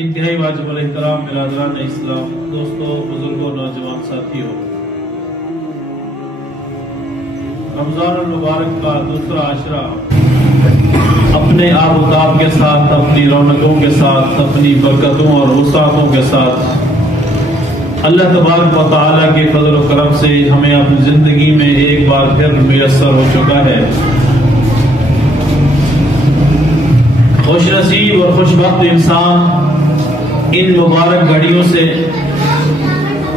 انتہائی واجب الاحترام برادران اسلام، دوستوں، بزرگوں، نوجوان ساتھیوں، رمضان المبارک کا دوسرا عشرہ اپنے آب و تاب کے ساتھ، اپنی رونقوں کے ساتھ، اپنی برکتوں اور وسعتوں کے ساتھ اللہ تبارک و تعالیٰ کے فضل و کرم سے ہمیں اپنی زندگی میں ایک بار پھر میسر ہو چکا ہے۔ خوش نصیب اور خوش بخت انسان ان مبارک گھڑیوں سے،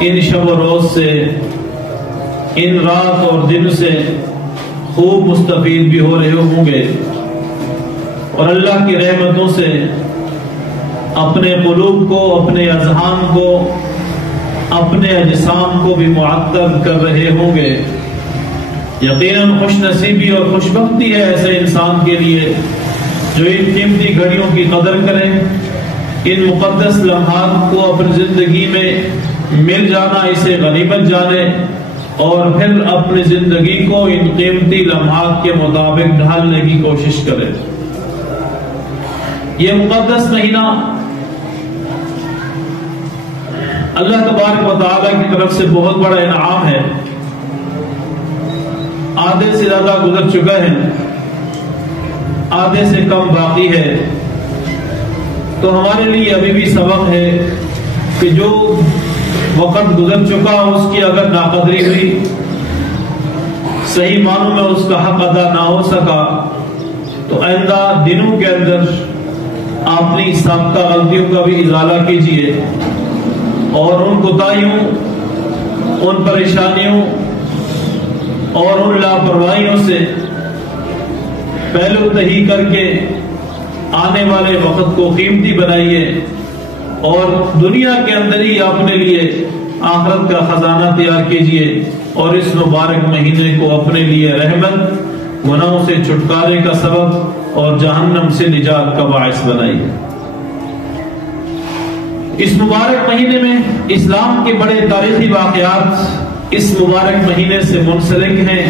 ان شب و روز سے، ان رات اور دن سے خوب مستفید بھی ہو رہے ہوں گے، اور اللہ کی رحمتوں سے اپنے قلوب کو، اپنے اذہان کو، اپنے اجسام کو بھی معطر کر رہے ہوں گے۔ یقیناً خوش نصیبی اور خوش بختی ہے ایسے انسان کے لیے جو ان قیمتی گھڑیوں کی قدر کرے، ان مقدس لمحات کو اپنی زندگی میں مل جانا اسے غنیمت جانے، اور پھر اپنی زندگی کو ان قیمتی لمحات کے مطابق ڈھالنے کی کوشش کرے۔ یہ مقدس مہینہ اللہ تبارک و تعالیٰ کی طرف سے بہت بڑا انعام ہے۔ آدھے سے زیادہ گزر چکا ہے، آدھے سے کم باقی ہے، تو ہمارے لیے ابھی بھی سبق ہے کہ جو وقت گزر چکا اس کی اگر ناقدری ہوئی، صحیح معنوں میں اس کا حق ادا نہ ہو سکا، تو آئندہ دنوں کے اندر اپنی سابقہ غلطیوں کا بھی ازالہ کیجیے، اور ان کوتاہیوں، ان پریشانیوں اور ان لاپرواہیوں سے پہلو تہی کر کے آنے والے وقت کو قیمتی بنائیے، اور دنیا کے اندر ہی اپنے لیے آخرت کا خزانہ تیار کیجیے، اور اس مبارک مہینے کو اپنے لیے رحمت، گناہوں سے چھٹکارے کا سبب اور جہنم سے نجات کا باعث بنائیے۔ اس مبارک مہینے میں اسلام کے بڑے تاریخی واقعات اس مبارک مہینے سے منسلک ہیں،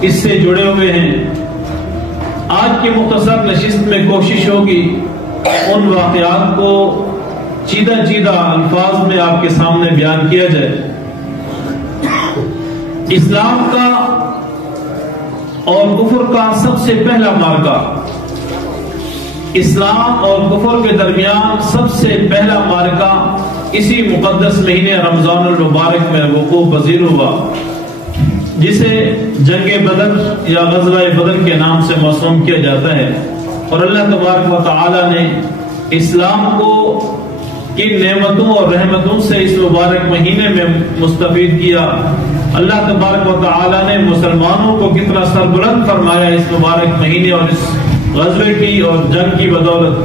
اس سے جڑے ہوئے ہیں۔ آج کی مختصر نشست میں کوشش ہوگی ان واقعات کو چیدہ چیدہ الفاظ میں آپ کے سامنے بیان کیا جائے۔ اسلام کا اور کفر کا سب سے پہلا معرکہ، اسلام اور کفر کے درمیان سب سے پہلا معرکہ اسی مقدس مہینے رمضان المبارک میں وقوع پذیر ہوا، جسے جنگ بدر یا غزوہ بدر کے نام سے موسوم کیا جاتا ہے۔ اور اللہ تبارک و تعالی نے اسلام کو کن نعمتوں اور رحمتوں سے اس مبارک مہینے میں مستفید کیا، اللہ تبارک و تعالی نے مسلمانوں کو کتنا سربلند فرمایا اس مبارک مہینے اور اس غزوے کی اور جنگ کی بدولت۔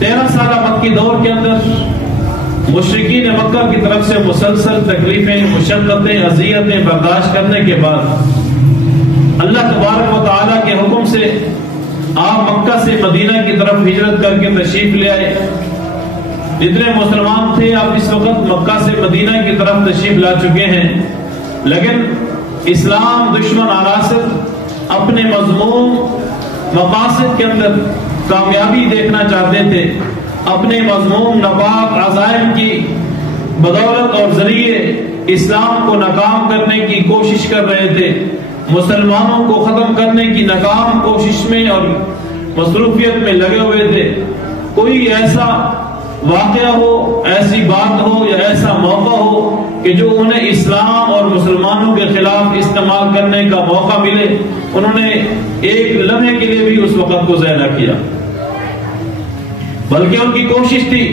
13 سالہ مکی دور کے اندر مشرکین مکہ کی طرف سے مسلسل تکلیفیں، مشقتیں، اذیتیں برداشت کرنے کے بعد اللہ تبارک و تعالیٰ کے حکم سے آپ مکہ سے مدینہ کی طرف ہجرت کر کے تشریف لے آئے۔ جتنے مسلمان تھے آپ اس وقت مکہ سے مدینہ کی طرف تشریف لا چکے ہیں، لیکن اسلام دشمن عناصر اپنے مذموم مقاصد کے اندر کامیابی دیکھنا چاہتے تھے، اپنے مذموم ناپاک عزائم کی بدولت اور ذریعے اسلام کو ناکام کرنے کی کوشش کر رہے تھے، مسلمانوں کو ختم کرنے کی ناکام کوشش میں اور مصروفیت میں لگے ہوئے تھے۔ کوئی ایسا واقعہ ہو، ایسی بات ہو یا ایسا موقع ہو کہ جو انہیں اسلام اور مسلمانوں کے خلاف استعمال کرنے کا موقع ملے، انہوں نے ایک لمحے کے لیے بھی اس وقت کو ضائع نہ کیا، بلکہ ان کی کوشش تھی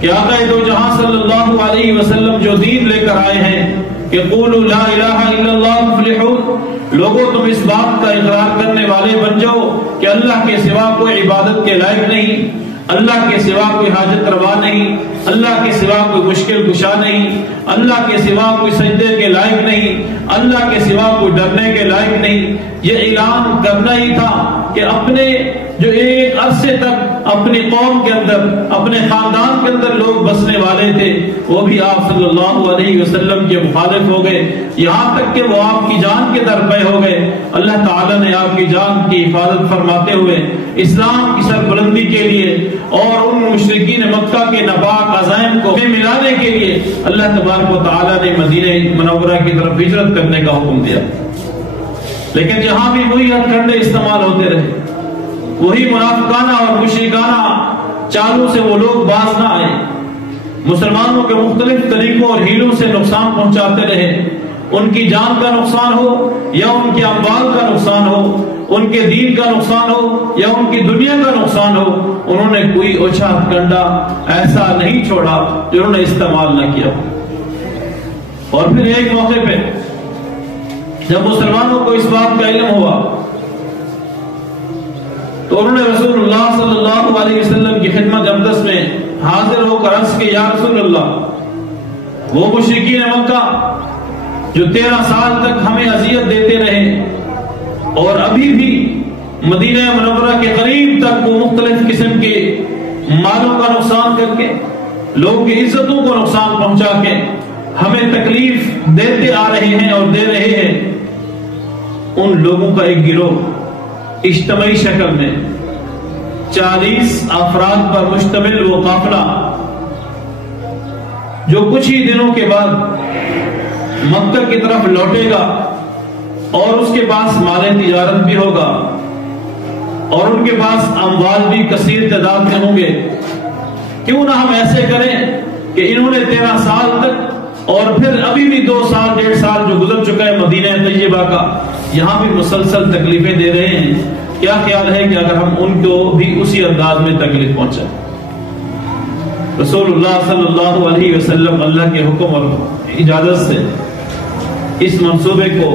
کہ آقا دو جہاں صلی اللہ علیہ وسلم جو دین لے کر آئے ہیں کہ قولوا لا الہ الا اللہ تفلحون، لوگوں تم اس بات کا اقرار کرنے والے بن جاؤ کہ اللہ کے سوا کوئی عبادت کے لائق نہیں، اللہ کے سوا کوئی حاجت روا نہیں، اللہ کے سوا کوئی مشکل کشا نہیں، اللہ کے سوا کوئی سجدے کے لائق نہیں، اللہ کے سوا کوئی ڈرنے کے لائق نہیں۔ یہ اعلان کرنا ہی تھا کہ اپنے جو ایک عرصے تک اپنی قوم کے اندر اپنے خاندان کے اندر لوگ بسنے والے تھے وہ بھی آپ صلی اللہ علیہ وسلم کے مخالف ہو گئے، یہاں تک کہ وہ آپ کی جان کے در پہ ہو گئے۔ اللہ تعالیٰ نے آپ کی جان کی حفاظت فرماتے ہوئے اسلام کی سربلندی کے لیے اور ان مشرکین مکہ کے ناپاک عزائم کو ملانے کے لیے اللہ تبارک و تعالیٰ نے مدینہ منورہ کی طرف ہجرت کرنے کا حکم دیا، لیکن جہاں بھی وہی ہتھ کنڈے استعمال ہوتے رہے، وہی منافقانہ اور مشرکانہ چالوں سے وہ لوگ باز نہ آئے، مسلمانوں کے مختلف طریقوں اور ہیلوں سے نقصان پہنچاتے رہے، ان کی جان کا نقصان ہو یا ان کے اموال کا نقصان ہو، ان کے دین کا نقصان ہو یا ان کی دنیا کا نقصان ہو، انہوں نے کوئی اوچھا ہتھ کنڈا ایسا نہیں چھوڑا جو انہوں نے استعمال نہ کیا۔ اور پھر ایک موقع پہ جب مسلمانوں کو اس بات کا علم ہوا تو انہوں نے رسول اللہ صلی اللہ علیہ وسلم کی خدمت اقدس میں حاضر ہو کر عرض کہ یا رسول اللہ، وہ مشرکین مکہ جو 13 سال تک ہمیں اذیت دیتے رہے اور ابھی بھی مدینہ منورہ کے قریب تک وہ مختلف قسم کے مالوں کا نقصان کر کے لوگوں کی عزتوں کو نقصان پہنچا کے ہمیں تکلیف دیتے آ رہے ہیں اور دے رہے ہیں، ان لوگوں کا ایک گروہ اجتماعی شکل میں 40 افراد پر مشتمل وہ قافلہ جو کچھ ہی دنوں کے بعد مکہ کی طرف لوٹے گا اور اس کے پاس مال تجارت بھی ہوگا اور ان کے پاس اموال بھی کثیر تعداد میں ہوں گے، کیوں نہ ہم ایسے کریں کہ انہوں نے 13 سال تک اور پھر ابھی بھی 2 سال 1.5 سال جو گزر چکا ہے مدینہ طیبہ کا، یہاں بھی مسلسل تکلیفیں دے رہے ہیں، کیا خیال ہے کہ اگر ہم ان کو بھی اسی انداز میں تکلیف پہنچائیں؟ رسول اللہ صلی اللہ علیہ وسلم اللہ کے حکم اور اجازت سے اس منصوبے کو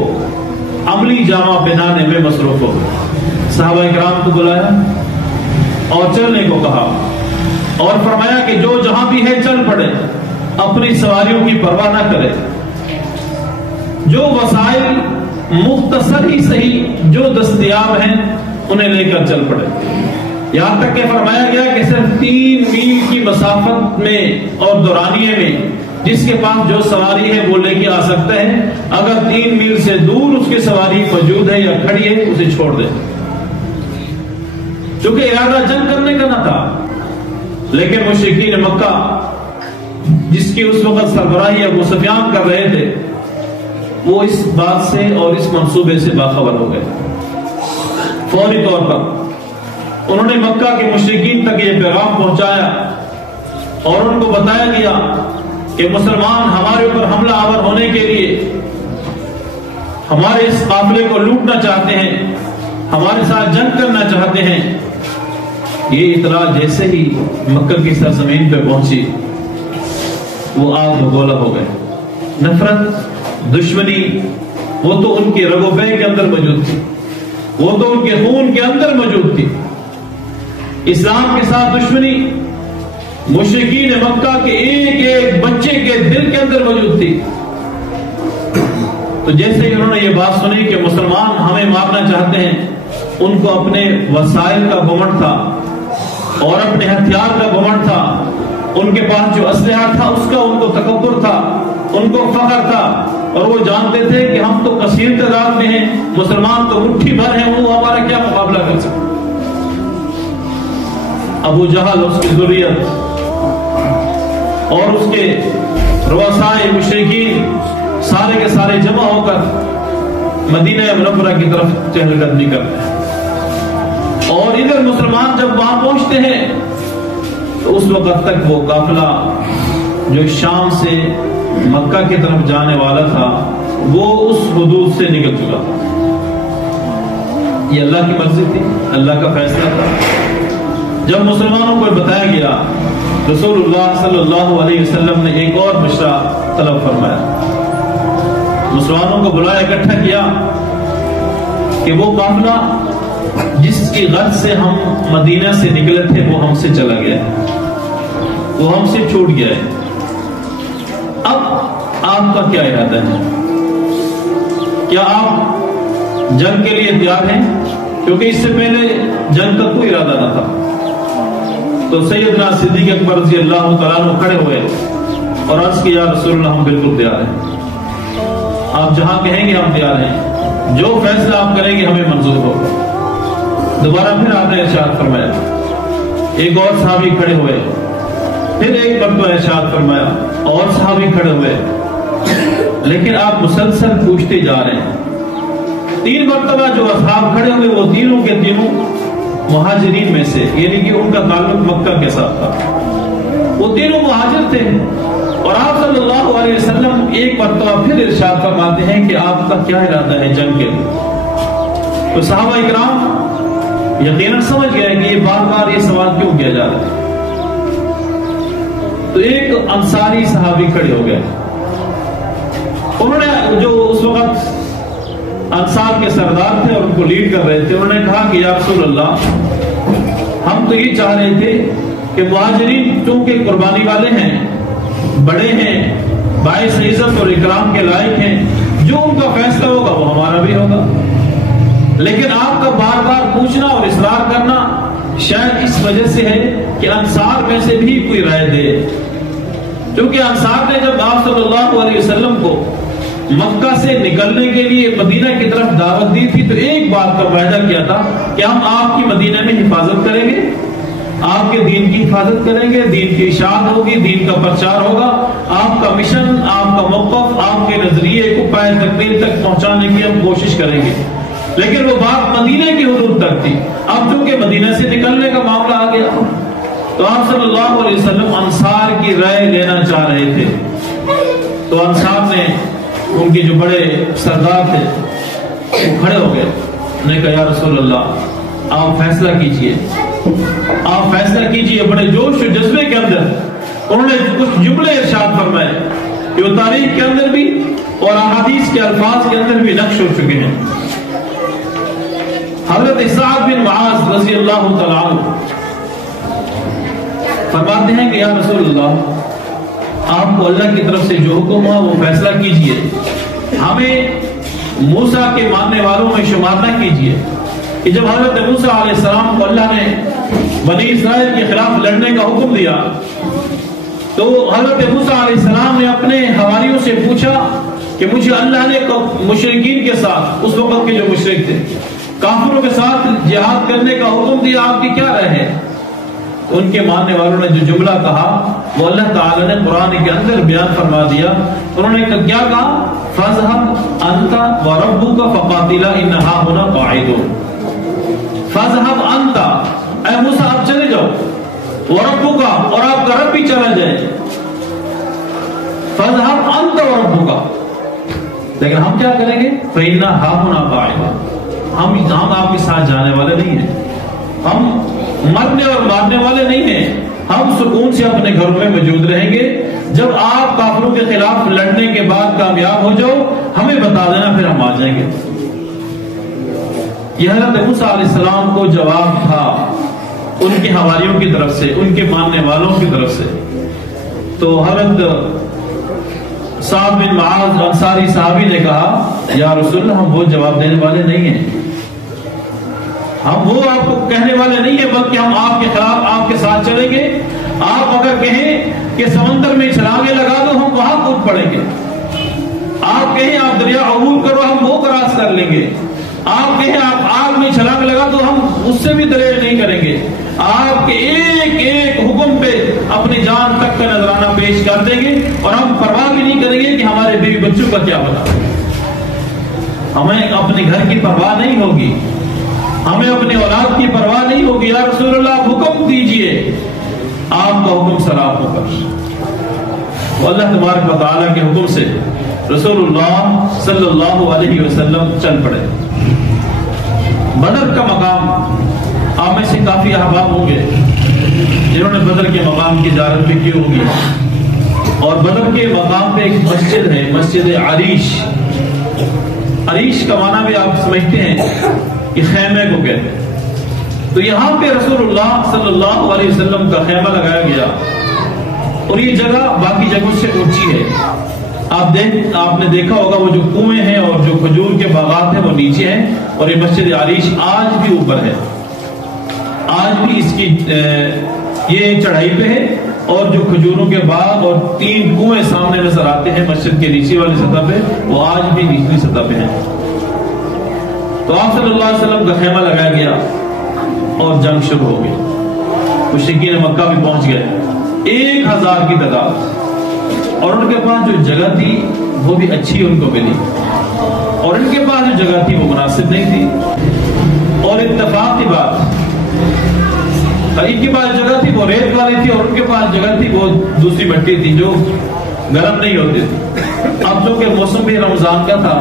عملی جامہ پہنانے میں مصروف ہو گئے، صحابہ کرام کو بلایا اور چلنے کو کہا اور فرمایا کہ جو جہاں بھی ہے چل پڑے، اپنی سواریوں کی پرواہ نہ کرے، جو وسائل مختصر ہی صحیح جو دستیاب ہیں انہیں لے کر چل پڑے، یہاں تک کہ فرمایا گیا کہ صرف 3 میل کی مسافت میں اور دورانیے میں جس کے پاس جو سواری ہے وہ لے کے آ سکتا ہے، اگر 3 میل سے دور اس کی سواری موجود ہے یا کھڑی ہے اسے چھوڑ دے، چونکہ ارادہ جنگ کرنے کا نہ تھا، لیکن مشرکین مکہ جس کی اس وقت سربراہی ابو سفیان کر رہے تھے وہ اس بات سے اور اس منصوبے سے باخبر ہو گئے۔ فوری طور پر انہوں نے مکہ کے مشرکین تک یہ پیغام پہنچایا اور ان کو بتایا گیا کہ مسلمان ہمارے اوپر حملہ آور ہونے کے لیے ہمارے اس قافلے کو لوٹنا چاہتے ہیں، ہمارے ساتھ جنگ کرنا چاہتے ہیں۔ یہ اطلاع جیسے ہی مکہ کی سرزمین پہ پہنچی وہ آگ بگولا ہو گئے، نفرت، دشمنی وہ تو ان کے رگ و پے کے اندر موجود تھی، وہ تو ان کے خون کے اندر موجود تھی، اسلام کے ساتھ دشمنی مشرکین مکہ کے ایک ایک بچے کے دل کے اندر موجود تھی۔ تو جیسے ہی انہوں نے یہ بات سنی کہ مسلمان ہمیں مارنا چاہتے ہیں، ان کو اپنے وسائل کا گھمنڈ تھا اور اپنے ہتھیار کا گھمنڈ تھا، ان کے پاس جو اسلحہ تھا اس کا ان کو تکبر تھا، ان کو فخر تھا، اور وہ جانتے تھے کہ ہم تو کثیر تعداد میں ہیں، مسلمان تو مٹھی بھر ہیں، وہ ہمارا کیا مقابلہ کر سکتے۔ ابو جہل اس کی ذریت اور اس کے رؤسائے مشرکین سارے کے سارے جمع ہو کر مدینہ منورہ کی طرف چہل قدمی کرتے ہیں، اور ادھر مسلمان جب وہاں پہنچتے ہیں تو اس وقت تک وہ قافلہ جو شام سے مکہ کی طرف جانے والا تھا وہ اس حدود سے نکل چکا تھا۔ یہ اللہ کی مرضی تھی، اللہ کا فیصلہ تھا۔ جب مسلمانوں کو بتایا گیا، رسول اللہ صلی اللہ علیہ وسلم نے ایک اور مشورہ طلب فرمایا، مسلمانوں کو بلایا، اکٹھا کیا کہ وہ قافلہ جس کی غرض سے ہم مدینہ سے نکلے تھے وہ ہم سے چلا گیا، وہ ہم سے چھوٹ گیا ہے، اب آپ کا کیا ارادہ ہے؟ کیا آپ جنگ کے لیے تیار ہیں کیونکہ اس سے پہلے جنگ کا کوئی ارادہ نہ تھا. تو سیدنا صدیق اکبر رضی اللہ تعالیٰ عنہ کھڑے ہوئے اور عرض کیا یا رسول اللہ ہم بالکل تیار ہیں، آپ جہاں کہیں گے ہم تیار ہیں، جو فیصلہ آپ کریں گے ہمیں منظور ہوگا. دوبارہ پھر آپ نے ارشاد فرمایا. ایک اور صحابی کھڑے ہوئے، پھر ایک مرتبہ ارشاد فرمایا، اور صحابی کھڑے ہوئے، لیکن آپ مسلسل پوچھتے جا رہے ہیں. 3 مرتبہ جو اصحاب کھڑے ہوئے وہ تینوں کے تینوں مہاجرین میں سے، یعنی کہ ان کا تعلق مکہ کے ساتھ تھا، وہ تینوں مہاجر تھے. اور آپ صلی اللہ علیہ وسلم ایک مرتبہ پھر ارشاد فرماتے ہیں کہ آپ کا کیا ارادہ ہے جنگ کے لیے. تو صحابہ اکرام یقیناً سمجھ گئے کہ یہ بار بار یہ سوال کیوں کیا جا رہا ہے. تو ایک انصاری صحابی کھڑے ہو گئے، انہوں نے جو اس وقت انصار کے سردار تھے اور ان کو لیڈ کر رہے تھے، انہوں نے کہا کہ یا رسول اللہ ہم تو یہ چاہ رہے تھے کہ مہاجرین چونکہ قربانی والے ہیں، بڑے ہیں، باعث عزت اور اکرام کے لائق ہیں، جو ان کا فیصلہ ہوگا وہ ہمارا بھی ہوگا. لیکن آپ کا بار بار پوچھنا اور اصرار کرنا شاید اس وجہ سے ہے کہ انصار میں سے بھی کوئی رائے دے. کیونکہ انصار نے جب آپ صلی اللہ علیہ وسلم کو مکہ سے نکلنے کے لیے مدینہ کی طرف دعوت دی تھی تو ایک بات کا معاہدہ کیا تھا کہ ہم آپ کی مدینہ میں حفاظت کریں گے، آپ کے دین کی حفاظت کریں گے، دین کی اشاعت ہوگی، دین کا پرچار ہوگا، آپ کا مشن، آپ کا موقف، آپ کے نظریے کو پائے تکمیل تک پہنچانے کی ہم کوشش کریں گے. لیکن وہ بات مدینہ کی حدود تک تھی. اب چونکہ مدینہ سے نکلنے کا معاملہ آ گیا تو آپ صلی اللہ علیہ وسلم انصار کی رائے لینا چاہ رہے تھے. تو انصار نے، ان کے جو بڑے سردار تھے وہ کھڑے ہو گئے، انہوں نے کہا یا رسول اللہ آپ فیصلہ کیجئے، آپ فیصلہ کیجئے. بڑے جوش و جذبے کے اندر انہوں نے کچھ جملے ارشاد فرمائے کہ وہ تاریخ کے اندر بھی اور احادیث کے الفاظ کے اندر بھی نقش ہو چکے ہیں. حضرت سعد بن معاذ رضی اللہ تعالیٰ عنہ فرماتے ہیں کہ یا رسول اللہ آپ کو اللہ کی طرف سے جو حکم ہوا وہ فیصلہ کیجئے، ہمیں موسیٰ کے ماننے والوں میں شمار نہ کیجئے. کہ جب حضرت موسیٰ علیہ السلام کو اللہ نے بنی اسرائیل کے خلاف لڑنے کا حکم دیا تو حضرت موسیٰ علیہ السلام نے اپنے حواریوں سے پوچھا کہ مجھے اللہ نے مشرکین کے ساتھ، اس وقت کے جو مشرک تھے، کافروں کے ساتھ جہاد کرنے کا حکم دیا، آپ کی کیا رائے ہے؟ ان کے ماننے والوں نے جو جملہ کہا وہ اللہ تعالی نے قرآن کے اندر بیان فرما دیا. انہوں نے کیا کہا؟ فَاذْهَبْ أَنْتَ وَرَبُّكَ فَقَاتِلَا إِنَّ هَاهُنَا قَاعِدُونَ. فَاذْهَبْ أَنْتَ، اے موسیٰ آپ چلے جاؤ، وَرَبُّكَ، اور آپ کا رب بھی چلا جائے. فَاذْهَبْ أَنْتَ وَرَبُّكَ، لیکن ہم کیا کریں گے؟ فَإِنَّ هَاهُنَا قَاعِدُونَ، ہم آپ کے ساتھ جانے والے نہیں ہیں، ہم مرنے اور مارنے والے نہیں ہیں، ہم سکون سے اپنے گھروں میں موجود رہیں گے. جب آپ کافروں کے خلاف لڑنے کے بعد کامیاب ہو جاؤ ہمیں بتا دینا، پھر ہم آ جائیں گے. یہ حضرت موسیٰ علیہ السلام کو جواب تھا ان کے حواریوں کی طرف سے، ان کے ماننے والوں کی طرف سے. تو حضرت سعد بن معاذ انصاری صحابی نے کہا یا رسول اللہ ہم وہ جواب دینے والے نہیں ہیں، ہم وہ آپ کو کہنے والے نہیں ہیں، بلکہ ہم آپ کے خلاف آپ کے ساتھ چلیں گے. آپ اگر کہیں کہ سمندر میں چھلانگیں لگا دو ہم وہاں کود پڑیں گے، آپ کہیں آپ دریا عبور کرو ہم وہ کراس کر لیں گے، آپ کہیں آپ آگ میں چھلانگ لگا دو ہم اس سے بھی دریا نہیں کریں گے. آپ کے ایک ایک حکم پہ اپنی جان تک کا نذرانہ پیش کر دیں گے اور ہم پرواہ بھی نہیں کریں گے کہ ہمارے بیوی بچوں کا کیا بنا. ہمیں اپنے گھر کی پرواہ نہیں ہوگی، ہمیں اپنی اولاد کی پرواہ نہیں ہوگی. یا رسول اللہ حکم دیجئے، آپ کا حکم سراب ہو کر اللہ تبارک و تعالیٰ کے حکم سے رسول اللہ صلی اللہ علیہ وسلم چل پڑے. بدر کا مقام آپ میں سے کافی احباب ہوں گے جنہوں نے بدر کے مقام کی زیارت بھی کی ہوگی. اور بدر کے مقام پہ ایک مسجد ہے، مسجد عریش. عریش کا معنی بھی آپ سمجھتے ہیں کہ خیمے کو کہتے ہیں. تو یہاں پہ رسول اللہ صلی اللہ علیہ وسلم کا خیمہ لگایا گیا اور یہ جگہ باقی جگہوں سے اونچی ہے. آپ نے دیکھا ہوگا وہ جو کنویں ہیں اور جو کھجور کے باغات ہیں وہ نیچے ہیں، اور یہ مسجد عریش آج بھی اوپر ہے، آج بھی اس کی یہ چڑھائی پہ ہے، اور جو کھجوروں کے باغ اور 3 کنویں سامنے نظر آتے ہیں مسجد کے نیچے والی سطح پہ، وہ آج بھی نچلی سطح پہ ہیں۔ تو آپ صلی اللہ علیہ وسلم کا خیمہ لگایا گیا اور جنگ شروع ہو گئی، مشرکین مکہ بھی پہنچ گئے 1000 کی تعداد، اور ان کے پاس جو جگہ تھی وہ بھی اچھی ان کو ملی، اور ان کے پاس جو جگہ تھی وہ مناسب نہیں تھی، اور اتفاق کی بات ان کے پاس جگہ تھی وہ ریت والی تھی، اور ان کے پاس جگہ تھی وہ دوسری مٹی تھی جو گرم نہیں ہوتی تھی۔ اب جو کہ موسم بھی رمضان کا تھا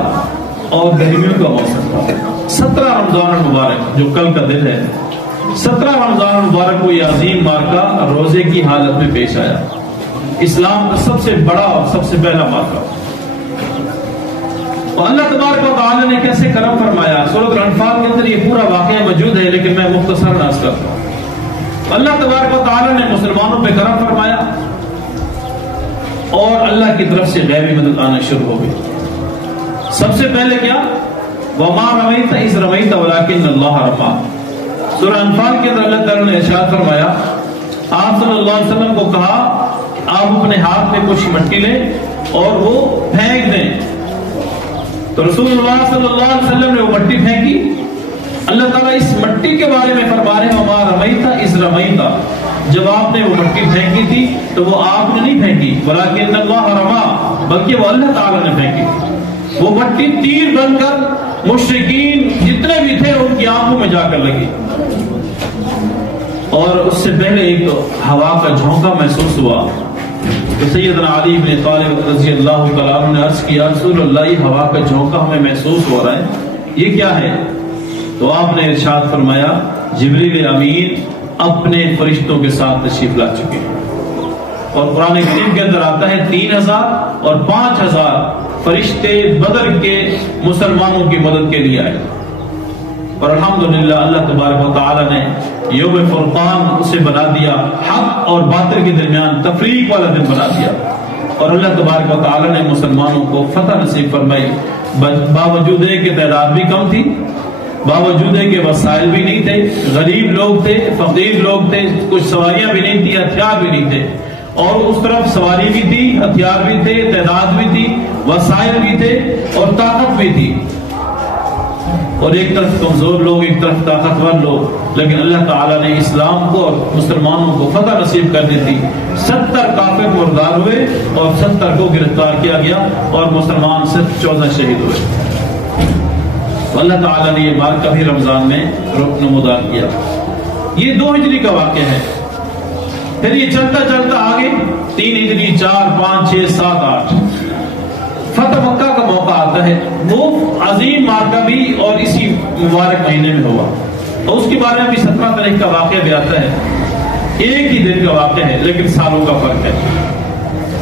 اور گرمیوں کا موسم تھا، 17 رمضان المبارک جو کل کا دن ہے، 17 رمضان المبارک کو یہ عظیم مارکہ روزے کی حالت میں پیش آیا، اسلام کا سب سے بڑا اور سب سے پہلا مارکہ۔ اور اللہ تبارک و تعالی نے کیسے کرم فرمایا، سورۃ الانفال کے اندر یہ پورا واقعہ موجود ہے، لیکن میں مختصر عرض کرتا ہوں۔ اللہ تبارک و تعالی نے مسلمانوں پہ کرم فرمایا، اور اللہ کی طرف سے غیبی مدد آنا شروع ہو گئی۔ سب سے پہلے کیا، وَمَا رَمَيْتَ إِذْ رَمَيْتَ وَلَكِنَّ اللَّهَ رَمَى۔ سورہ انفال کے اندر اللہ تعالی نے ارشاد فرمایا، آپ صلی اللہ علیہ وسلم کو کہا آپ اپنے ہاتھ میں کچھ مٹی لیں اور وہ پھینک دیں، تو رسول اللہ صلی اللہ علیہ وسلم نے وہ مٹی پھینکی۔ اللہ تعالیٰ اس مٹی کے بارے میں فرما رہے ہیں وَمَا رَمَيْتَ إِذْ رَمَيْتَ، جب آپ نے وہ مٹی پھینکی تھی تو وہ آپ نے نہیں پھینکی، وَلَكِنَّ اللَّهَ رَمَى، بلکہ وہ اللہ تعالیٰ نے پھینکی۔ وہ مٹی تیر بن کر مشرکین جتنے بھی تھے ان کی آنکھوں میں جا کر لگی، اور اس سے پہلے ایک ہوا کا جھونکا محسوس ہوا تو سیدنا علی بن طالب رضی اللہ تعالیٰ عنہ نے عرض کیا، رسول اللہ یہ ہوا کا جھونکا ہمیں محسوس ہو رہا ہے، یہ کیا ہے؟ تو آپ نے ارشاد فرمایا جبریل امین اپنے فرشتوں کے ساتھ تشریف لا چکے ہیں، اور قرآن کریم کے اندر آتا ہے 3000 اور 5000 فرشتے بدر کے مسلمانوں کی مدد کے لیے آئے، اور الحمدللہ اللہ تبارک و تعالی نے یوم فرقان اسے بنا دیا، حق اور باطل کے درمیان تفریق والا دن بنا دیا، اور اللہ تبارک و تعالی نے مسلمانوں کو فتح نصیب فرمائی، باوجود ہے کہ تعداد بھی کم تھی، باوجود ہے کہ وسائل بھی نہیں تھے، غریب لوگ تھے، فقیر لوگ تھے، کچھ سواریاں بھی نہیں تھی، ہتھیار بھی نہیں تھے، اور اس طرف سواری بھی تھی، ہتھیار بھی تھے، تعداد بھی تھی، وسائل بھی تھے اور طاقت بھی تھی، اور ایک طرف کمزور لوگ ایک طرف طاقتور لوگ، لیکن اللہ تعالیٰ نے اسلام کو اور مسلمانوں کو فتح نصیب کر دی تھی۔ 70 کافر مردار ہوئے اور 70 کو گرفتار کیا گیا، اور مسلمان صرف 14 شہید ہوئے۔ اللہ تعالیٰ نے یہ مارکہ بھی رمضان میں نمودار کیا۔ یہ 2 ہجری کا واقعہ ہے، پھر یہ چلتا چلتا آگے 3 ہجری 4 5 6 7 8 فتح مکہ کا موقع آتا ہے، وہ عظیم مارکہ بھی اور اسی مبارک مہینے میں ہوا، اور اس کے بارے میں بھی 17 تاریخ کا واقعہ بھی آتا ہے، ایک ہی دن کا واقعہ ہے لیکن سالوں کا فرق ہے،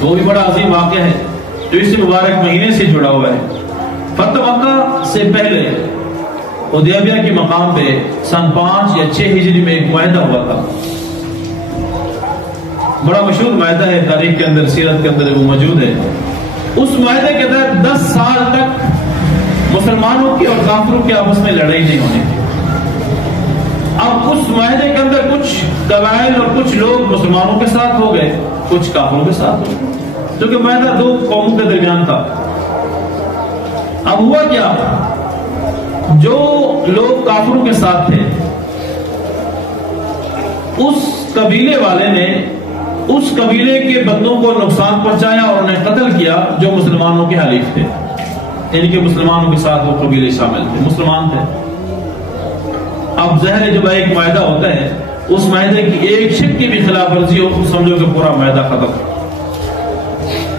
وہ بھی بڑا عظیم واقعہ ہے جو اس مبارک مہینے سے جڑا ہوا ہے۔ فتح مکہ سے پہلے حدیبیہ کے مقام پہ سن 5 یا 6 ہجری میں ایک معاہدہ ہوا تھا، بڑا مشہور معاہدہ ہے، تاریخ کے اندر سیرت کے اندر وہ موجود ہے۔ اس معاہدے کے تحت 10 سال تک مسلمانوں کی اور کافروں کے آپس میں لڑائی نہیں ہونی تھی۔ اب اس معاہدے کے اندر کچھ قبائل اور کچھ لوگ مسلمانوں کے ساتھ ہو گئے، کچھ کافروں کے ساتھ ہو گئے، کیونکہ معاہدہ 2 قوموں کے درمیان تھا۔ اب ہوا کیا، جو لوگ کافروں کے ساتھ تھے اس قبیلے والے نے اس قبیلے کے بندوں کو نقصان پہنچایا اور انہیں قتل کیا جو مسلمانوں کے حلیف تھے، یعنی کہ مسلمانوں کے ساتھ وہ قبیلے شامل تھے، مسلمان تھے۔ اب ظاہر جب ایک معاہدہ ہوتا ہے، اس معاہدے کی ایک شک کی بھی خلاف ورزی ہو تو سمجھو کہ پورا معاہدہ ختم۔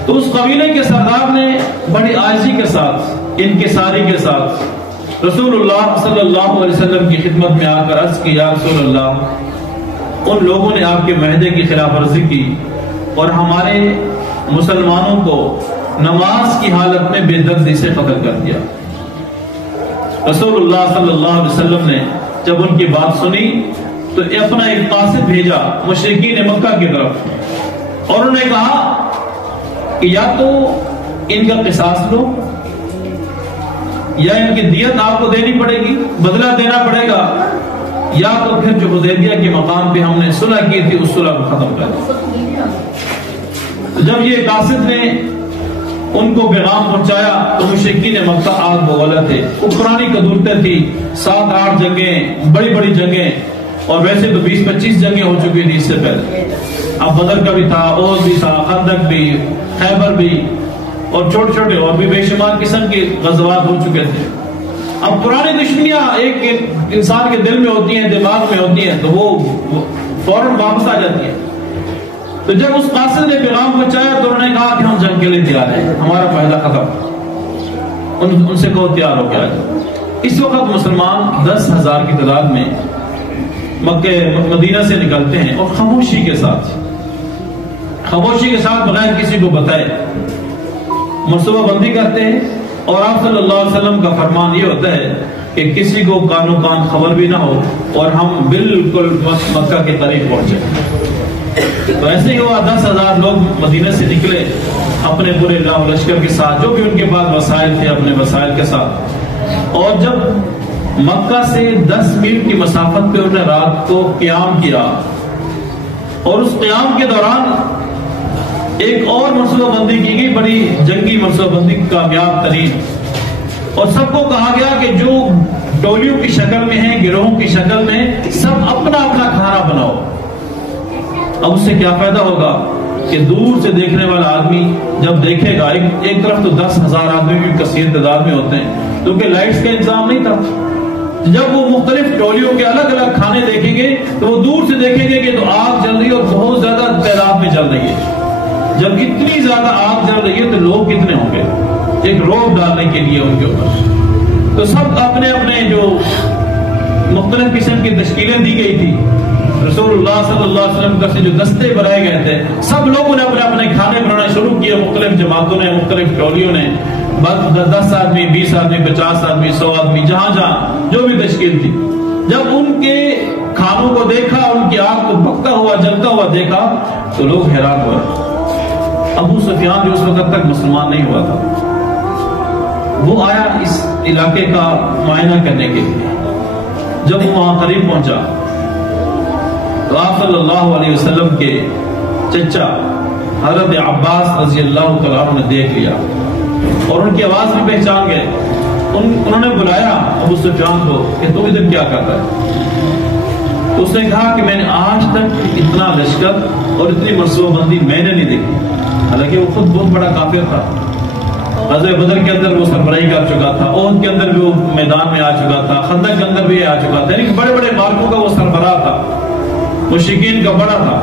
تو اس قبیلے کے سردار نے بڑی عاجزی کے ساتھ، انکساری کے ساتھ رسول اللہ صلی اللہ علیہ وسلم کی خدمت میں آ کر عرض کی، یا رسول اللہ، ان لوگوں نے آپ کے معاہدے کی خلاف ورزی کی اور ہمارے مسلمانوں کو نماز کی حالت میں بے دردی سے قتل کر دیا۔ رسول اللہ صلی اللہ علیہ وسلم نے جب ان کی بات سنی تو اپنا ایک قاصد بھیجا مشرکین مکہ کی طرف، اور انہوں نے کہا کہ یا تو ان کا قصاص لو یا ان کی دیت آپ کو دینی پڑے گی، بدلہ دینا پڑے گا، یا تو پھر جو حدیبیہ کے مقام پہ ہم نے صلح کی تھی اس صلح کو ختم کر دیا۔ تو جب یہ قاصد نے ان کو پیغام پہنچایا تو مشرکین مکہ آگ بگولا تھے، وہ پرانی قدورتیں تھی، 7-8 جنگیں، بڑی بڑی جنگیں، اور ویسے تو 20-25 جنگیں ہو چکی تھی اس سے پہلے۔ اب بدر کا بھی تھا، احد بھی تھا، خندق بھی، خیبر بھی، اور چھوٹے چھوٹے اور بھی بے شمار قسم کے غزوات ہو چکے تھے۔ اب پرانی دشمنیاں ایک انسان کے دل میں ہوتی ہیں، دماغ میں ہوتی ہیں، تو وہ فوراً واپس آ جاتی ہیں۔ تو جب اس قاصد نے پیغام پہنچایا تو انہوں نے کہا کہ ہم جنگ کے لیے تیار ہیں، ہمارا معاہدہ ختم۔ ان سے کہو تیار ہو گیا۔ اس وقت مسلمان 10,000 کی تعداد میں مکہ مدینہ سے نکلتے ہیں اور خاموشی کے ساتھ بغیر کسی کو بتائے منصوبہ بندی کرتے ہیں، اور آپ صلی اللہ علیہ وسلم کا فرمان یہ ہوتا ہے کہ کسی کو کانو کان خبر بھی نہ ہو اور ہم بالکل مکہ کے قریب پہنچے۔ تو ایسے ہی ہوا، 10,000 لوگ مدینہ سے نکلے اپنے پورے لاؤ لشکر کے ساتھ، جو بھی ان کے پاس وسائل تھے اپنے وسائل کے ساتھ، اور جب مکہ سے 10 میل کی مسافت پہ انہوں نے رات کو قیام کیا، اور اس قیام کے دوران ایک اور منصوبہ بندی کی گئی، بڑی جنگی منصوبہ بندی کامیاب ترین، اور سب کو کہا گیا کہ جو ٹولیوں کی شکل میں ہیں، گروہوں کی شکل میں، سب اپنا اپنا کھانا بناؤ۔ اب اس سے کیا فائدہ ہوگا کہ دور سے دیکھنے والا آدمی جب دیکھے گا، ایک طرف تو 10,000 آدمی بھی کثیر تعداد میں ہوتے ہیں کیونکہ لائٹس کا انتظام نہیں تھا، جب وہ مختلف ٹولیوں کے الگ الگ کھانے دیکھیں گے تو وہ دور سے دیکھیں گے کہ تو آگ جل رہی ہے اور بہت زیادہ تعداد میں جل رہی ہے۔ جب اتنی زیادہ آگ جل رہی ہے تو لوگ کتنے ہوں گے، ایک روب ڈالنے کے لیے ان کے اوپر۔ تو سب اپنے اپنے جو مختلف قسم کی تشکیلیں دی گئی تھی، رسول اللہ صلی اللہ علیہ وسلم کا سے جو دستے بنائے گئے تھے، سب لوگوں نے اپنے اپنے کھانے بنانا شروع کیے، مختلف جماعتوں نے، مختلف ٹولیوں نے، 10 آدمی، 20 آدمی، 50 آدمی، 100 آدمی، جہاں جہاں جو بھی تشکیل تھی۔ جب ان کے کھانوں کو دیکھا، ان کی آگ کو پکتا ہوا جلتا ہوا دیکھا تو لوگ حیران ہوئے۔ ابو سفیان جو اس وقت تک مسلمان نہیں ہوا تھا، وہ آیا اس علاقے کا معائنہ کرنے کے لیے۔ جب وہ وہاں قریب پہنچا تو آپ صلی اللہ علیہ وسلم کے چچا حضرت عباس رضی اللہ تعالیٰ عنہ نے دیکھ لیا اور ان کی آواز بھی پہچان گئے۔ انہوں نے بلایا ابو سفیان کو کہ تم ادھر کیا کرتا ہے؟ اس نے کہا کہ میں نے آج تک اتنا لشکر اور اتنی منصوبہ بندی میں نے نہیں دیکھی، حالانکہ وہ خود بہت بڑا کافر تھا۔ غزوہ بدر کے اندر وہ سربراہی کر چکا تھا، احد کے اندر بھی وہ میدان میں آ چکا تھا، خندق کے اندر بھی آ چکا تھا، یعنی بڑے بڑے مارکوں کا وہ سربراہ تھا، مشرکین کا بڑا تھا،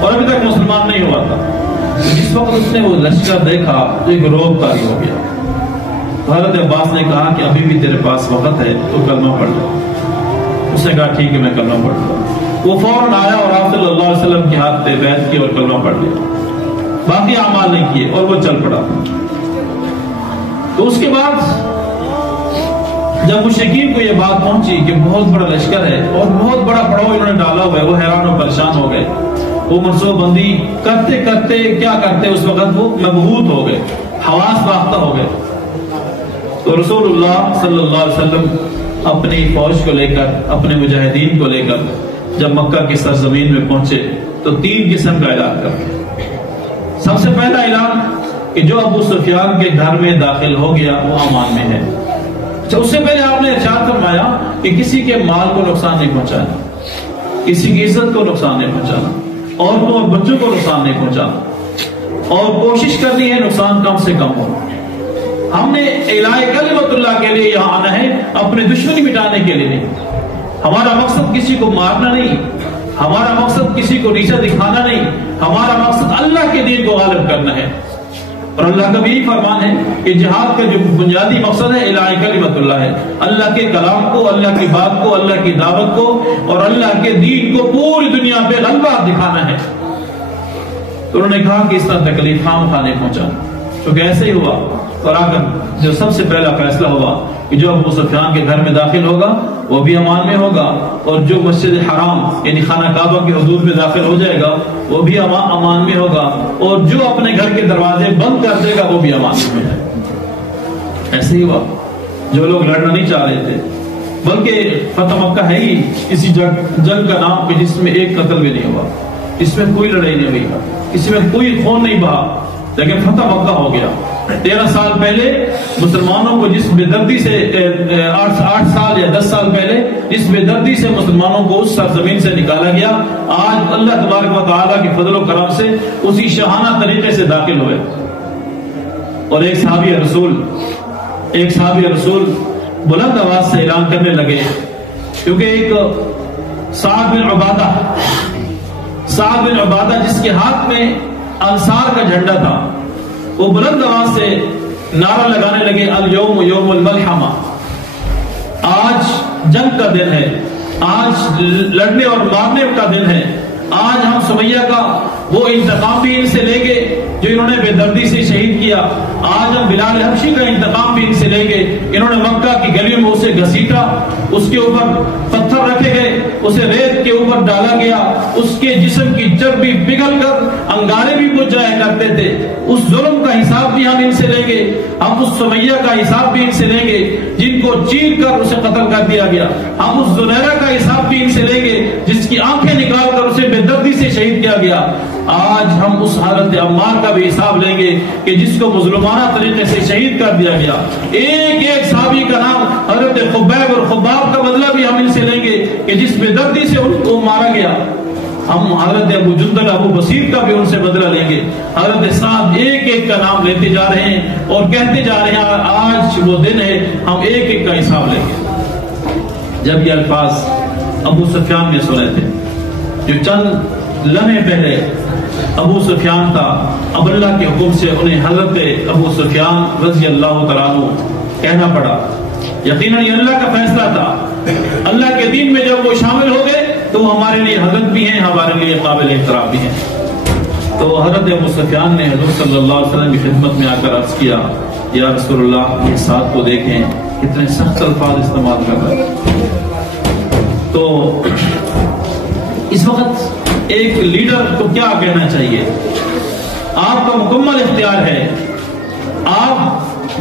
اور ابھی تک مسلمان نہیں ہوا تھا۔ جس وقت اس نے وہ لشکر دیکھا تو ایک روب طاری ہو گیا۔ حضرت عباس نے کہا کہ ابھی بھی تیرے پاس وقت ہے تو کلمہ پڑھ لو۔ اس نے کہا ٹھیک ہے میں کلمہ پڑھ لوں۔ وہ فوراً آیا اور آپ صلی اللہ علیہ وسلم کے ہاتھ پہ بیعت کی اور کلمہ پڑھ لیا، باقی اعمال نہیں کیے، اور وہ چل پڑا۔ تو اس کے بعد جب مشرکین کو یہ بات پہنچی کہ بہت بڑا لشکر ہے اور بہت بڑا پڑاؤ انہوں نے ڈالا ہوا ہے، وہ حیران و پریشان ہو گئے۔ وہ منصوبہ بندی کرتے کرتے کیا کرتے اس وقت وہ مبہوت ہو گئے، حواس باختہ ہو گئے۔ تو رسول اللہ صلی اللہ علیہ وسلم اپنی فوج کو لے کر، اپنے مجاہدین کو لے کر جب مکہ کی سرزمین میں پہنچے تو 3 قسم کا اعلان کرتے۔ سب سے پہلا اعلان کہ جو ابو سفیان کے گھر میں داخل ہو گیا وہ امان میں ہے۔ اس سے پہلے آپ نے ارشاد فرمایا کہ کسی کے مال کو نقصان نہیں پہنچانا، کسی کی عزت کو نقصان نہیں پہنچانا، عورتوں اور بچوں کو نقصان نہیں پہنچانا، اور کوشش کرنی ہے نقصان کم سے کم ہو۔ ہم نے اعلاء کلمت اللہ کے لیے یہاں آنا ہے، اپنے دشمنی مٹانے کے لیے نہیں۔ ہمارا مقصد کسی کو مارنا نہیں، ہمارا مقصد کسی کو نیچا دکھانا نہیں، ہمارا مقصد اللہ کے دین کو غالب کرنا ہے۔ اور اللہ کا بھی یہی فرمان ہے کہ جہاد کا جو بنیادی مقصد ہے اعلاء کلمت اللہ ہے، اللہ کے کلام کو، اللہ کی بات کو، اللہ کی دعوت کو اور اللہ کے دین کو پوری دنیا پہ غلبہ دکھانا ہے۔ تو انہوں نے کہا کہ اس طرح تکلیف خام خانے پہنچا، کیونکہ ایسے ہی ہوا۔ اور آگر جو سب سے پہلا فیصلہ ہوا کہ جو ابو سفیان کے گھر میں داخل ہوگا وہ بھی امان میں ہوگا، اور جو مسجد حرام یعنی خانہ کعبہ کی حدود میں داخل ہو جائے گا وہ بھی امان میں ہوگا، اور جو اپنے گھر کے دروازے بند کر دے گا وہ بھی امان میں ہے۔ ایسے ہی ہوا، جو لوگ لڑنا نہیں چاہ رہے تھے، بلکہ فتح مکہ ہے ہی اسی جنگ کا نام کہ جس میں ایک قتل بھی نہیں ہوا، اس میں کوئی لڑائی نہیں ہوئی، اس میں کوئی خون نہیں بہا، لیکن فتح مکہ ہو گیا۔ 13 سال پہلے مسلمانوں کو جس بے دردی سے 8 سال یا 10 سال پہلے جس بے دردی سے مسلمانوں کو اس سرزمین سے نکالا گیا، آج اللہ تبارک و تعالیٰ کے فضل و کرم سے اسی شاہانہ طریقے سے داخل ہوئے۔ اور ایک صحابی رسول بلند آواز سے اعلان کرنے لگے، کیونکہ ایک سعد بن عبادہ جس کے ہاتھ میں انصار کا جھنڈا تھا، وہ بلند آواز سے نعرہ لگانے لگے، الیوم یوم الملحمہ، آج جنگ کا دن ہے، آج لڑنے اور مارنے کا دن ہے، آج ہم سمیہ کا وہ انتقام بھی ان سے لیں گے جو انہوں نے بے دردی سے شہید کیا، آج ہم بلال حبشی کا انتقام بھی ان سے لیں گے، انہوں نے مکہ کی گلیوں میں اسے گھسیٹا، اس کے اوپر پتھر رکھے گئے، اسے ریت کے اوپر ڈالا گیا، اس کے جسم کی چربی پگھل کر انگارے بھی بجھ جایا کرتے تھے، اس ظلم کا حساب بھی ہم ان سے لیں گے، ہم اس سمیہ کا حساب بھی ان سے لیں گے جن کو چیر کر اسے قتل کر دیا گیا، ہم اس زنیرہ کا حساب بھی ان سے لیں گے جس کی آنکھیں نکال کر اسے بے دردی سے شہید کیا گیا، آج ہم اس حضرت عمار کا بھی حساب لیں گے کہ جس کو مظلومانہ طریقے سے شہید کر دیا گیا، ایک ایک صحابی کا نام حضرت خبیب اور خباب کا بدلہ بھی ہم ان سے لیں گے کہ جس بے دردی سے ان کو مارا گیا، ہم حضرت ابو جندل ابو بصیر کا بھی ان سے بدلہ لیں گے، حضرت سعد ایک ایک کا نام لیتے جا رہے ہیں اور کہتے جا رہے ہیں آج وہ دن ہے ہم ایک ایک کا حساب لیں گے۔ جب یہ الفاظ ابو سفیان نے سنے تھے، جو چند لمحے پہلے ابو سفیان تھا، اب اللہ کے حکم سے انہیں حضرت ابو سفیان رضی اللہ تعالیٰ عنہ کہنا پڑا، یقیناً یہ اللہ کا فیصلہ تھا، اللہ کے دین میں جب وہ شامل ہو گئے تو وہ ہمارے لیے حضرت بھی ہیں، ہمارے لیے قابل احترام بھی ہیں۔ تو حضرت ابو سفیان نے حضور صلی اللہ علیہ وسلم کی خدمت میں آ کر عرض کیا، یا رسول اللہ یہ ساتھ کو دیکھیں کتنے سخت الفاظ استعمال کر رہے ہیں۔ تو اس وقت ایک لیڈر کو کیا کہنا چاہیے؟ آپ کا مکمل اختیار ہے، آپ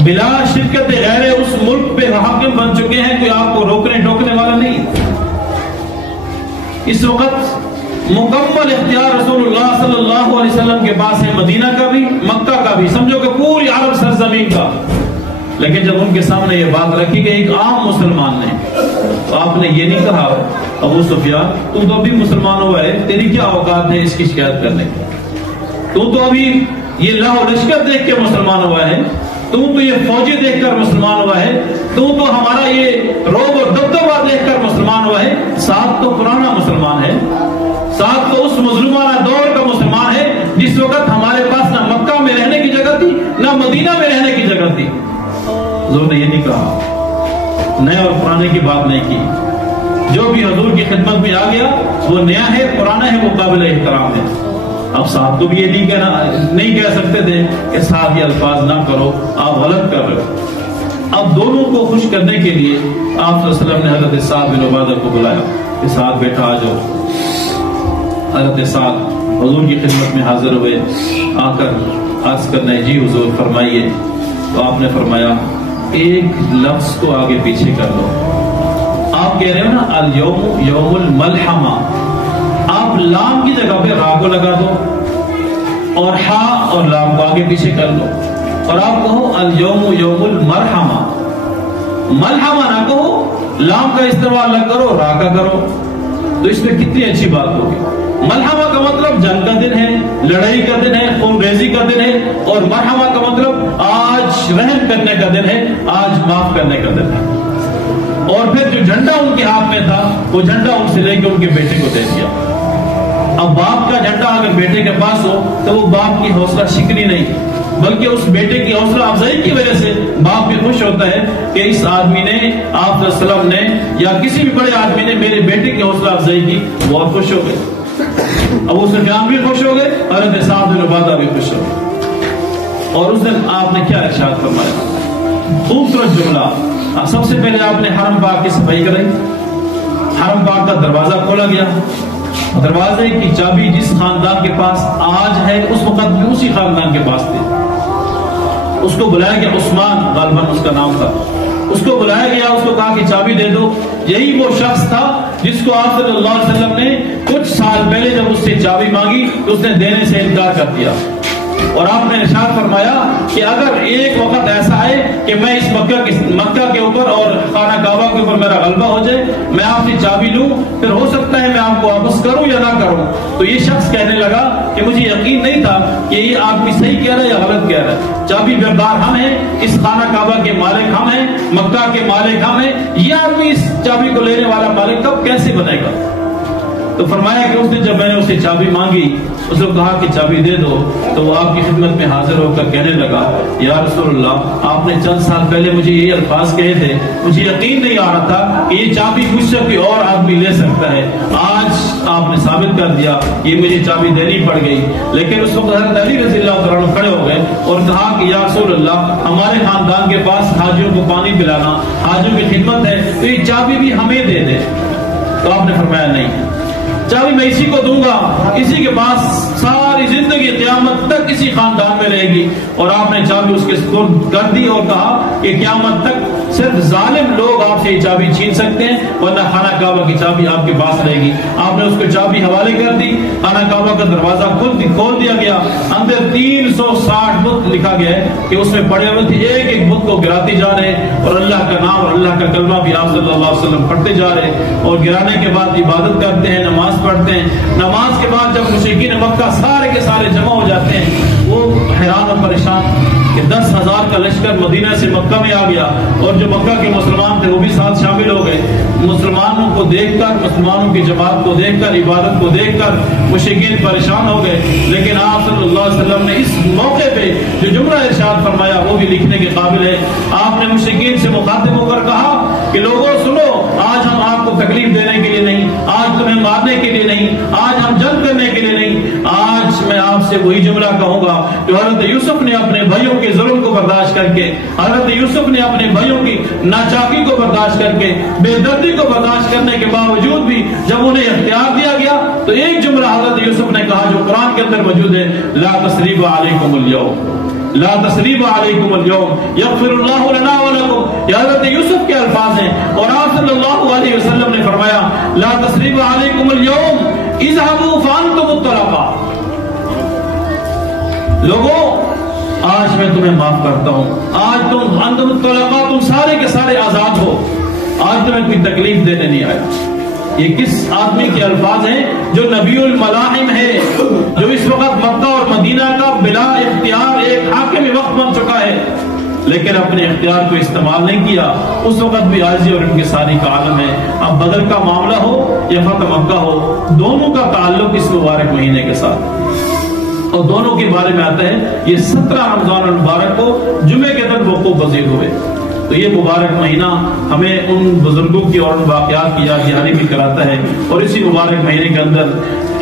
بلا شرکت غیر اس ملک پہ حاکم بن چکے ہیں، کوئی آپ کو روکنے ٹوکنے والا نہیں۔ اس وقت مکمل اختیار رسول اللہ صلی اللہ علیہ وسلم کے پاس ہے، مدینہ کا بھی مکہ کا بھی، سمجھو کہ پوری عرب سرزمین کا۔ لیکن جب ان کے سامنے یہ بات رکھی گئی ایک عام مسلمان نے، تو آپ نے یہ نہیں کہا ابو سفیان تو ابھی مسلمان ہوا ہے، تیری کیا اوقات ہے اس کی شکایت کرنے کی، تو ابھی یہ لاہ و لشکر دیکھ کے مسلمان ہوا ہے، تو یہ فوجی دیکھ کر مسلمان ہوا ہے، تو ہمارا یہ روب اور دبدبہ دیکھ کر مسلمان ہوا ہے، ساتھ تو پرانا مسلمان ہے، ساتھ تو اس مظلومانہ دور کا مسلمان ہے جس وقت ہمارے پاس نہ مکہ میں رہنے کی جگہ تھی نہ مدینہ میں رہنے کی جگہ تھی۔ حضور نے یہ نہیں کہا، نئے اور پرانے کی بات نہیں کی، جو بھی حضور کی خدمت میں آ گیا وہ نیا ہے، پرانا ہے، وہ قابل احترام ہے۔ اب صاحب کو بھی یہ نہیں کہہ سکتے تھے کہ صاحب یہ الفاظ نہ کرو، آپ غلط کر رہے ہو۔ اب دونوں کو خوش کرنے کے لیے آپ صلی اللہ علیہ وسلم نے حضرت سعد بن عبادہ کو بلایا کہ سعد بیٹا آ جاؤ۔ حضرت سعد حضور کی خدمت میں حاضر ہوئے، آ کر عرض کرنے جی حضور فرمائیے، تو آپ نے فرمایا ایک لفظ کو آگے پیچھے کر لو، آپ کہہ رہے ہو نا الیوم یوم الملحمہ، آپ لام کی جگہ پہ را کو لگا دو اور ہا اور لام کو آگے پیچھے کر لو، اور آپ کہو الیوم یوم المرحمہ، ملحمہ نہ کہو، لام کا استعمال نہ کرو، را کا کرو، تو اس میں کتنی اچھی بات ہوگی۔ ملحمہ کا مطلب جنگ کا دن ہے، لڑائی کا دن ہے، خون ریزی کا دن ہے، اور مرحمہ کا مطلب آج رحم کرنے کا دن ہے، آج معاف کرنے کا دن ہے۔ اور پھر جو جھنڈا ان کے ہاتھ میں تھا وہ جھنڈا ان سے لے کے ان کے بیٹے کو دے دیا۔ اب باپ کا جھنڈا اگر بیٹے کے پاس ہو تو وہ باپ کی حوصلہ شکنی نہیں، بلکہ اس بیٹے کی حوصلہ افزائی کی وجہ سے باپ بھی خوش ہوتا ہے کہ اس آدمی نے، آپ صلی اللہ علیہ وسلم نے یا کسی بھی بڑے آدمی نے میرے بیٹے کی حوصلہ افزائی کی، بہت خوش ہو گئے۔ ابو سفیان بھی خوش ہو گئے، حضرت سعد بن عبادہ بھی خوش ہو گئے۔ اور اس دن آپ نے کیا ارشاد فرمایا؟ خوبصورت جملہ، سب سے پہلے آپ نے حرم پاک کی صفائی کرائی، حرم پاک کا دروازہ کھولا گیا، دروازے کی چابی جس خاندان کے پاس آج ہے اس وقت بھی اسی خاندان کے پاس تھی۔ اس کو بلایا گیا، عثمان غالباً اس کا نام تھا، اس کو بلایا گیا، اس کو کہا کہ چابی دے دو۔ یہی وہ شخص تھا جس کو آپ صلی اللہ علیہ وسلم نے کچھ سال پہلے جب اس سے چابی مانگی تو اس نے دینے سے انکار کر دیا، اور آپ نے ارشاد فرمایا کہ اگر ایک وقت ایسا آئے کہ میں اس مکہ کے اوپر اور خانہ کعبہ کے اوپر میرا غلبہ ہو جائے، میں آپ سے چابی لوں، پھر ہو سکتا ہے میں آپ کو واپس کروں یا نہ کروں۔ تو یہ شخص کہنے لگا کہ مجھے یقین نہیں تھا کہ یہ آدمی صحیح کہہ رہا ہے یا غلط کہہ رہا ہے، چابی بردار ہم ہیں، اس خانہ کعبہ کے مالک ہم ہیں، مکہ کے مالک ہم ہیں، یہ آدمی اس چابی کو لینے والا مالک کب کیسے بنے گا؟ تو فرمایا کہ اس نے جب میں نے اسے چابی مانگی، اس کو کہا کہ چابی دے دو، تو وہ آپ کی خدمت میں حاضر ہو کر کہنے لگا، یا رسول اللہ آپ نے چند سال پہلے مجھے یہ الفاظ کہے تھے، مجھے یقین نہیں آ رہا تھا کہ یہ چابی مجھ سے کوئی اور آدمی لے سکتا ہے، آج آپ نے ثابت کر دیا، یہ مجھے چابی دینی پڑ گئی۔ لیکن اس وقت حضرت علی رضی اللہ عنہ کھڑے ہو گئے اور کہا کہ یا رسول اللہ ہمارے خاندان کے پاس حاجیوں کو پانی پلانا، حاجیوں کی خدمت ہے، تو یہ چابی بھی ہمیں دے دے۔ تو آپ نے فرمایا نہیں، چابی میں اسی کو دوں گا، اسی کے پاس ساری زندگی قیامت تک اسی خاندان میں رہے گی۔ اور آپ نے چابی اس کے سپرد کر دی اور کہا کہ قیامت تک صرف ظالم لوگ آپ سے یہ چابی چھین سکتے ہیں، ورنہ خانہ کعبہ کی چابی آپ کے پاس رہے گی۔ آپ نے اس کو چابی حوالے کر دی، خانہ کعبہ کا دروازہ کھول دیا گیا، اندر 360 بت لکھا گیا ہے کہ اس میں پڑے ہوئے تھے، ایک ایک بت کو گراتے جا رہے اور اللہ کا نام اور اللہ کا کلمہ بھی آپ صلی اللہ علیہ وسلم پڑھتے جا رہے، اور گرانے کے بعد عبادت کرتے ہیں، نماز پڑھتے ہیں۔ نماز کے بعد جب مشرکین مکہ سارے کے سارے جمع ہو جاتے ہیں، وہ حیران اور پریشان کہ 10,000 کا لشکر مدینہ سے مکہ میں آ گیا، اور جو مکہ کے مسلمان تھے وہ بھی ساتھ شامل ہو گئے۔ مسلمانوں کو دیکھ کر، مسلمانوں کی جماعت کو دیکھ کر، عبادت کو دیکھ کر مشرکین پریشان ہو گئے، لیکن آپ صلی اللہ علیہ وسلم نے اس موقع پہ جو جملہ ارشاد فرمایا وہ بھی لکھنے کے قابل ہے۔ آپ نے مشرکین سے مخاطب ہو کر کہا کہ لوگوں سنو، آج ہم آپ کو تکلیف دینے کے لیے نہیں، آج تمہیں مارنے کے لیے نہیں، آج ہم جنگ کرنے کے لیے نہیں، آج میں آپ سے وہی جملہ کہوں گا جو حضرت یوسف نے اپنے بھائیوں کے ظلم کو برداشت کر کے، حضرت یوسف نے اپنے بھائیوں کی ناچاکی کو برداشت کر کے، بے دردی کو برداشت کرنے کے باوجود بھی جب انہیں اختیار دیا گیا تو ایک جملہ حضرت یوسف نے کہا جو قرآن کے اندر موجود ہے، لا تثریب علیکم اليوم، لا تثریب علیکم اليوم یغفر اللہ لنا ولکم۔ یہ حضرت یوسف کے الفاظ ہیں، اور آپ صلی اللہ علیہ وسلم نے فرمایا لا تثریب علیکم اليوم اذهبوا فانتم الطلقاء، لوگوں آج میں تمہیں معاف کرتا ہوں، آج تم انتم الطلقاء، تم سارے کے سارے آزاد ہو، آج تمہیں کوئی تکلیف دینے نہیں آیا۔ یہ کس آدمی کے الفاظ ہیں جو نبی الملاحم ہے، جو اس وقت مکہ اور مدینہ کا بلا اختیار ایک حاکم وقت بن چکا ہے، لیکن اپنے اختیار کو استعمال نہیں کیا۔ اس وقت بھی عاجزی اور انکساری کا عالم ہے۔ اب بدر کا معاملہ ہو یا فتح مکہ ہو، دونوں کا تعلق اس مبارک مہینے کے ساتھ، اور دونوں کے بارے میں آتا ہے یہ 17 رمضان المبارک کو جمعے کے دن وقوع پذیر ہوئے۔ تو یہ مبارک مہینہ ہمیں ان بزرگوں کی اور ان واقعات کی یاد دہانی بھی کراتا ہے، اور اسی مبارک مہینے کے اندر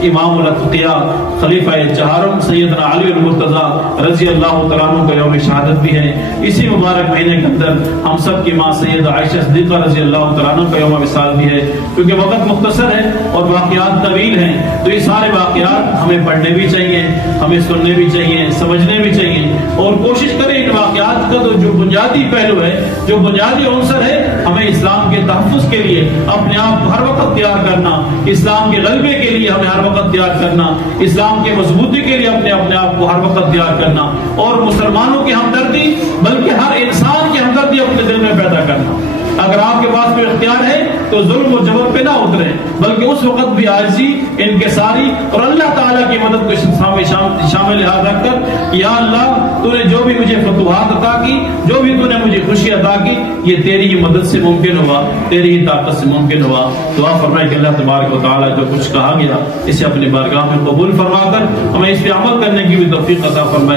امام الاتقیاء خلیفہ چہارم سیدنا علی المرتضیٰ رضی اللہ تعالیٰ عنہ کا یوم شہادت بھی ہے۔ اسی مبارک مہینے کے اندر ہم سب کی ماں سیدہ عائشہ صدیقہ رضی اللہ تعالیٰ عنہ کا یوم وصال بھی ہے۔ کیونکہ وقت مختصر ہے اور واقعات طویل ہیں، تو یہ سارے واقعات ہمیں پڑھنے بھی چاہیے، ہمیں سننے بھی چاہیے، سمجھنے بھی چاہیے، اور کوشش کریں ان واقعات کا جو بنیادی پہلو ہے، جو بنیادی عنصر ہے، ہمیں اسلام کے تحفظ کے لیے اپنے آپ کو ہر وقت تیار کرنا، اسلام کے غلبے کے لیے ہمیں ہر وقت تیار کرنا، اسلام کے مضبوطی کے لیے اپنے آپ کو ہر وقت تیار کرنا، اور مسلمانوں کی ہمدردی بلکہ ہر انسان کی ہمدردی اپنے دل میں پیدا کرنا۔ اگر آپ کے پاس کوئی اختیار ہے تو ظلم و جبر پہ نہ اتریں، بلکہ اس وقت بھی عاجزی، انکساری اور اللہ تعالیٰ کی مدد کو شامل لحاظ رکھ کر، یا اللہ تو نے جو بھی مجھے فتوحات عطا کی، جو بھی تو نے مجھے خوشی عطا کی، یہ تیری ہی مدد سے ممکن ہوا، تیری ہی طاقت سے ممکن ہوا۔ دعا فرمائے کہ اللہ تبارک و تعالیٰ جو کچھ کہا گیا اسے اپنی بارگاہ میں قبول فرما کر ہمیں اس پہ عمل کرنے کی بھی توفیق عطا فرمائے۔